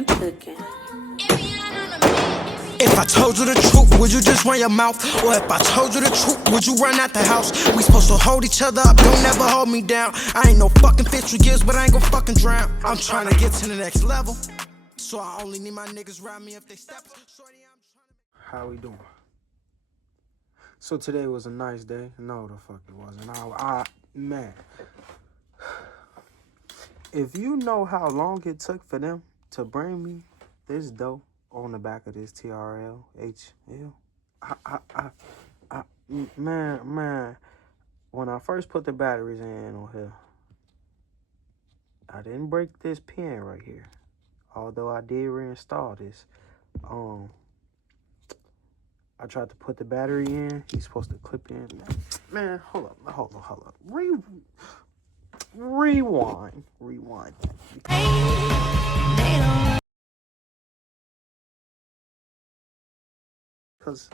you cooking? If I told you the truth, would you just run your mouth? Or if I told you the truth, would you run out the house? We supposed to hold each other up, don't never hold me down. I ain't no fucking fish with gills, but I ain't gon' fucking drown. I'm trying to get to the next level, so I only need my niggas around me if they step. How we doing? So today was a nice day. No, the fuck it wasn't. Man, if you know how long it took for them to bring me this dope on the back of this TRL1, man, when I first put the batteries in on here, I didn't break this pin right here, although I did reinstall this. I tried to put the battery in. He's supposed to clip in. Man, hold up. Rewind. Cause,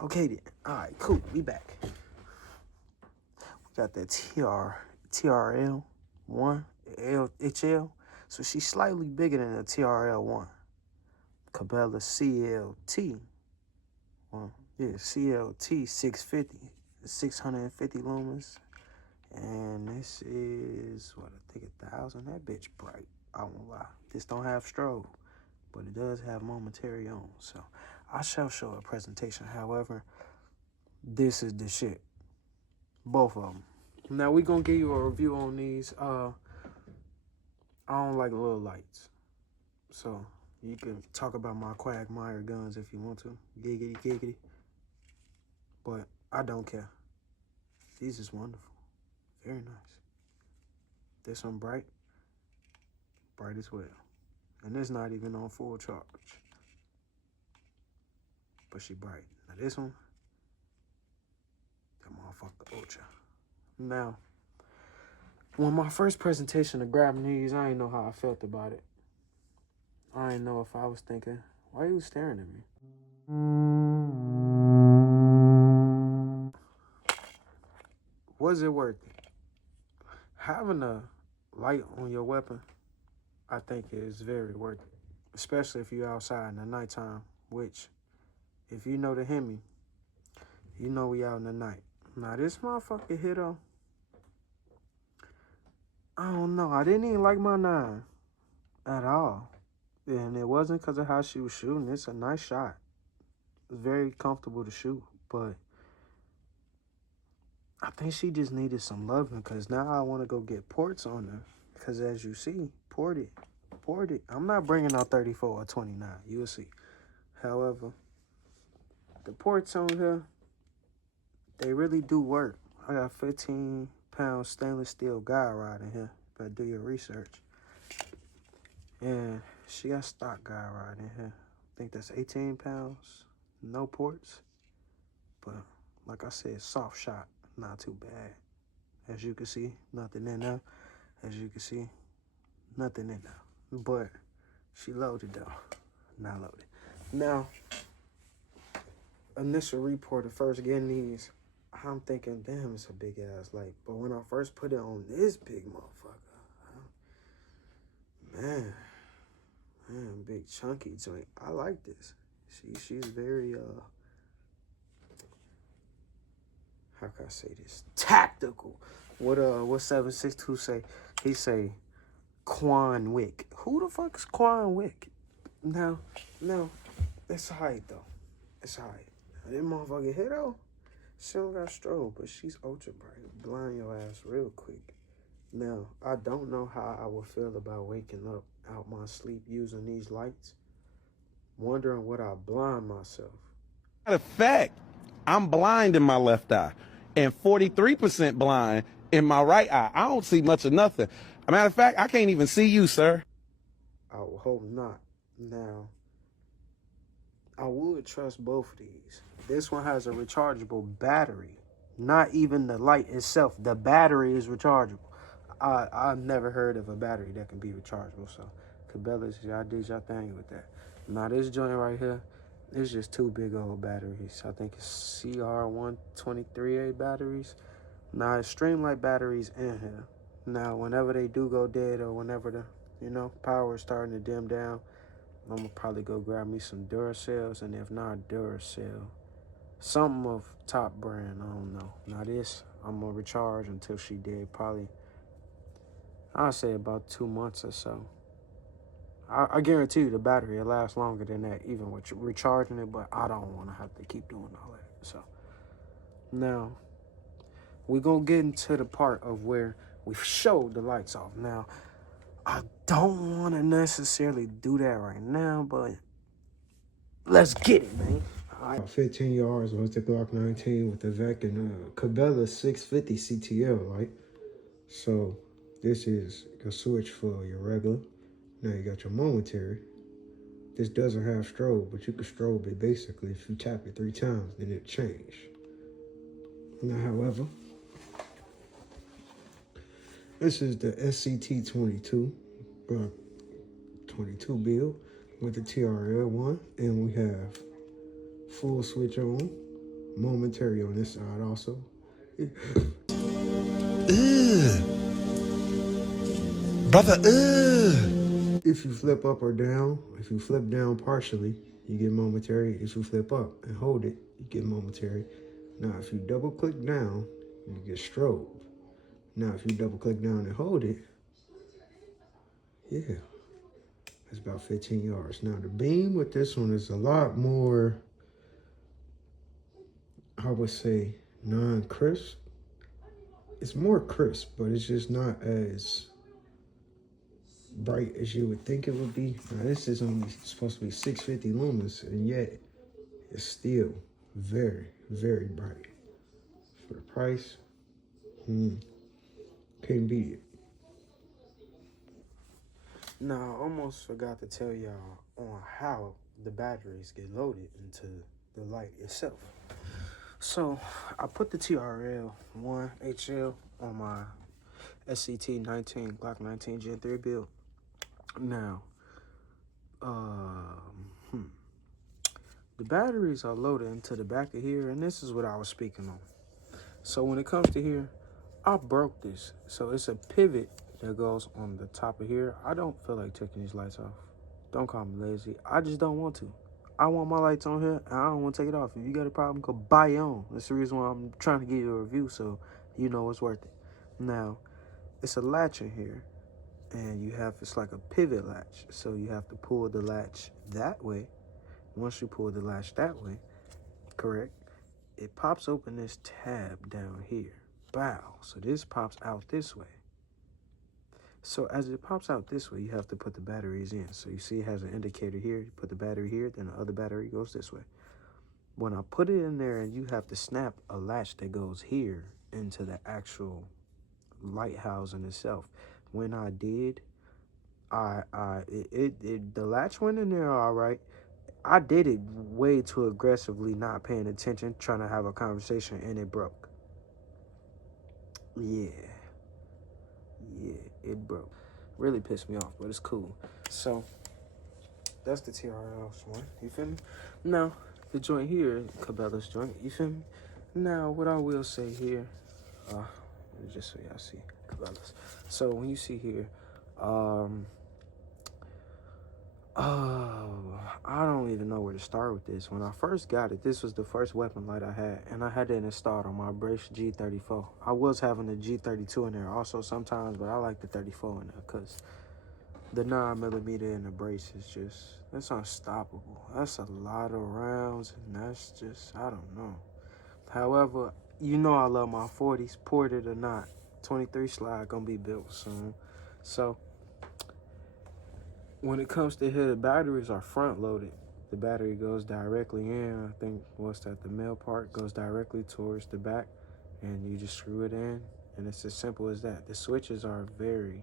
okay then. All right, cool. We back. We got that TRL1 HL. So she's slightly bigger than the TRL1. CABELA CLT. CLT 650 lumens. And this is, what, I think 1,000. That bitch bright. I won't lie. This don't have strobe, but it does have momentary on. So I shall show a presentation. However, this is the shit. Both of them. Now we gonna give you a review on these. I don't like little lights. So you can talk about my Quagmire guns if you want to. Giggity. But I don't care. These is wonderful. Very nice. This one bright as well. And it's not even on full charge. But she bright. Now this one, that motherfucker ultra. Now, when my first presentation of grabbing these, I didn't know how I felt about it. I didn't know if I was thinking, why are you staring at me? Was it worth it? Having a light on your weapon, I think is very worth it. Especially if you're outside in the nighttime, which, if you know the Hemi, you know we out in the night. Now this motherfucker here though, I don't know. I didn't even like my 9 at all. And it wasn't because of how she was shooting. It's a nice shot. It's very comfortable to shoot. But I think she just needed some loving, because now I want to go get ports on her. Because as you see, ported. I'm not bringing out 34 or 29. You will see. However, the ports on her, they really do work. I got 15-pound stainless steel guide rod in here. Better do your research. And she got stock guide rod in here. I think that's 18 pounds. No ports. But like I said, soft shot. Not too bad. As you can see, nothing in there. As you can see, nothing in there. But she loaded though. Not loaded. Now, initial report of first getting these, I'm thinking, damn, it's a big ass light. But when I first put it on this big motherfucker, man, big chunky joint. I like this. She's very how can I say this? Tactical. What 762 say? He say Quan Wick. Who the fuck is Quan Wick? Now, it's alright though. It's alright. That motherfucker hit though. She don't got strobe, but she's ultra bright. Blind your ass real quick. Now, I don't know how I would feel about waking up out my sleep using these lights. Wondering would I blind myself. Matter of fact, I'm blind in my left eye and 43% blind in my right eye. I don't see much of nothing. As a matter of fact, I can't even see you, sir. I would hope not. Now, I would trust both of these. This one has a rechargeable battery. Not even the light itself. The battery is rechargeable. I've never heard of a battery that can be rechargeable. So, CABELA, y'all did y'all thing with that. Now, this joint right here, it's just 2 big old batteries. I think it's CR123A batteries. Now, it's Streamlight batteries in here. Now, whenever they do go dead or whenever the, power is starting to dim down, I'm gonna probably go grab me some Duracells, and if not Duracell, something of top brand, I don't know. Now this, I'm gonna recharge until she dead, probably, I'll say about 2 months or so. I guarantee you the battery will last longer than that, even with recharging it, but I don't want to have to keep doing all that. So now we're gonna get into the part of where we showed the lights off. Now I don't want to necessarily do that right now, but let's get it, man. About 15 yards was the Glock 19 with the VEC and CABELA 650 CTL light. So this is a switch for your regular. Now you got your momentary. This doesn't have strobe, but you can strobe it basically. If you tap it 3 times, then it change. Now, however, this is the SCT-22 22 build with the TRL1, and we have full switch on, momentary on this side also. Brother, If you flip up or down, if you flip down partially, you get momentary. If you flip up and hold it, you get momentary. Now, if you double click down, you get strobe. Now, if you double click down and hold it, yeah, that's about 15 yards. Now, the beam with this one is a lot more, I would say, non-crisp. It's more crisp, but it's just not as bright as you would think it would be. Now, this is only supposed to be 650 lumens, and yet it's still very, very bright. For the price, can't beat it. Now, I almost forgot to tell y'all on how the batteries get loaded into the light itself. So, I put the TRL1 HL on my SCT-19 Glock 19 Gen 3 build. Now, the batteries are loaded into the back of here, and this is what I was speaking on. So when it comes to here, I broke this. So it's a pivot that goes on the top of here. I don't feel like taking these lights off. Don't call me lazy. I just don't want to. I want my lights on here, and I don't want to take it off. If you got a problem, go buy your own. That's the reason why I'm trying to give you a review, so you know it's worth it. Now, it's a latch in here, and it's like a pivot latch. So you have to pull the latch that way. Once you pull the latch that way, correct, it pops open this tab down here. Bow. So this pops out this way. So as it pops out this way, you have to put the batteries in. So you see it has an indicator here. You put the battery here, then the other battery goes this way. When I put it in there, you have to snap a latch that goes here into the actual light housing itself. When I did, the latch went in there all right. I did it way too aggressively, not paying attention, trying to have a conversation, and it broke. Yeah, it broke. Really pissed me off, but it's cool. So, that's the TRL1, you feel me? Now, the joint here, CABELA's joint, you feel me? Now, what I will say here, just so y'all see CABELA's. So, when you see here, I don't even know where to start with this. When I first got it, this was the first weapon light I had, and I had it installed on my Brace G34. I was having the G32 in there also sometimes, but I like the 34 in there because the 9mm in the Brace is just, it's unstoppable. That's a lot of rounds, and that's just, I don't know. However, you know I love my 40s, ported or not. 23 slide gonna be built soon. So, when it comes to here, the batteries are front loaded. The battery goes directly in. I think, the male part goes directly towards the back, and you just screw it in, and it's as simple as that. The switches are very,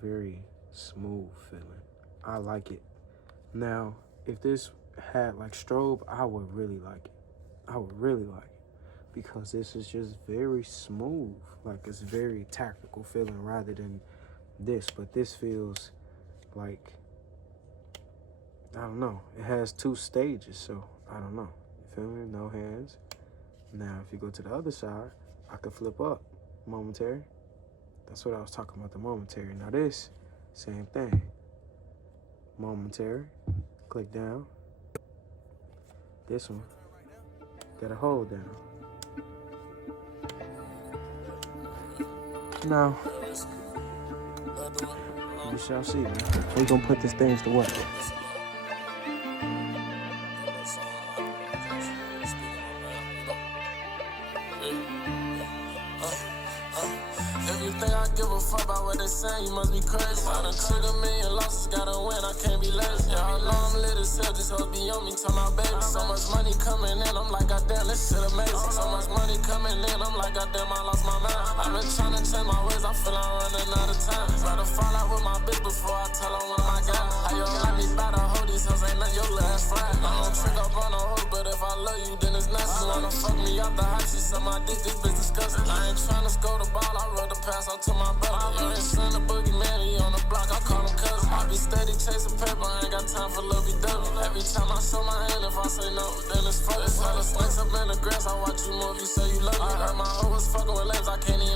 very smooth feeling. I like it. Now, if this had like strobe, I would really like it. I would really like it because this is just very smooth. Like, it's very tactical feeling rather than this, but this feels like, I don't know. It has 2 stages, so I don't know. You feel me? No hands. Now, if you go to the other side, I can flip up momentary. That's what I was talking about, the momentary. Now this, same thing. Momentary, click down. This one, gotta hold down. Now, we shall see, man. We gonna put these things to work. Everything I give a fuck about what they saying, you must be crazy. I done took 1,000,000 losses, gotta win, I can't be lazy. Yeah, I know I'm lit as hell, these hoes be on me, tell my baby. So much money coming in, I'm like, goddamn, this shit amazing. So much money coming in, I'm like, goddamn, I lost my mind. I've been trying to change my ways, I feel I'm running out of time. Rather fall out with my bitch before I tell her one of my guys. How you let me buy the hoe, these hoes ain't none your last friend. I don't trick up on no hoe, but if I love you, then it's nice. You wanna fuck me out the house, she suck my dick, this bitch disgusting. I ain't trying to score the ball, I rather pass out to my brother. You ain't son of boogeyman, he on the block, I call him cousin. I be steady chasing paper, I ain't got time for lovey-dovey. Every time I show my hand, if I say no, then it's fuck. It's all the snakes up in the grass, I watch you move, you say you love me. I heard my hoe was fucking with legs, I can't even